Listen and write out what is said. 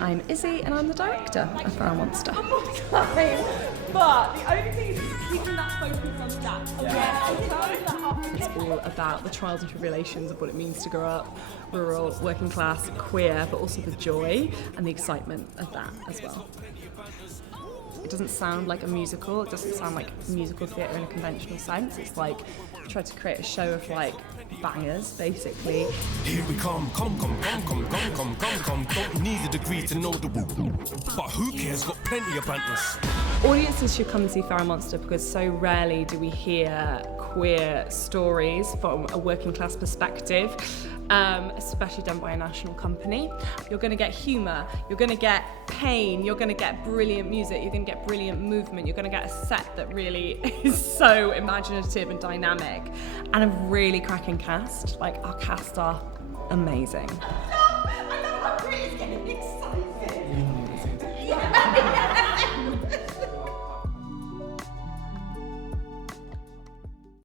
I'm Izzy and I'm the director of Feral Monster. But the only thing is keeping that focus on that. It's all about the trials and tribulations of what it means to grow up rural, working class, queer, but also the joy and the excitement of that as well. It doesn't sound like a musical, it doesn't sound like musical theatre in a conventional sense. It's like I tried to create a show of like bangers, basically. Here we come, don't need a degree to know the woo. But who cares, got plenty of banters. Audiences should come and see Feral Monster because so rarely do we hear queer stories from a working class perspective, especially done by a national company. You're going to get humour, you're going to get pain, you're going to get brilliant music, you're going to get brilliant movement, you're going to get a set that really is so imaginative and dynamic, and a really cracking cast. Like, our cast are amazing.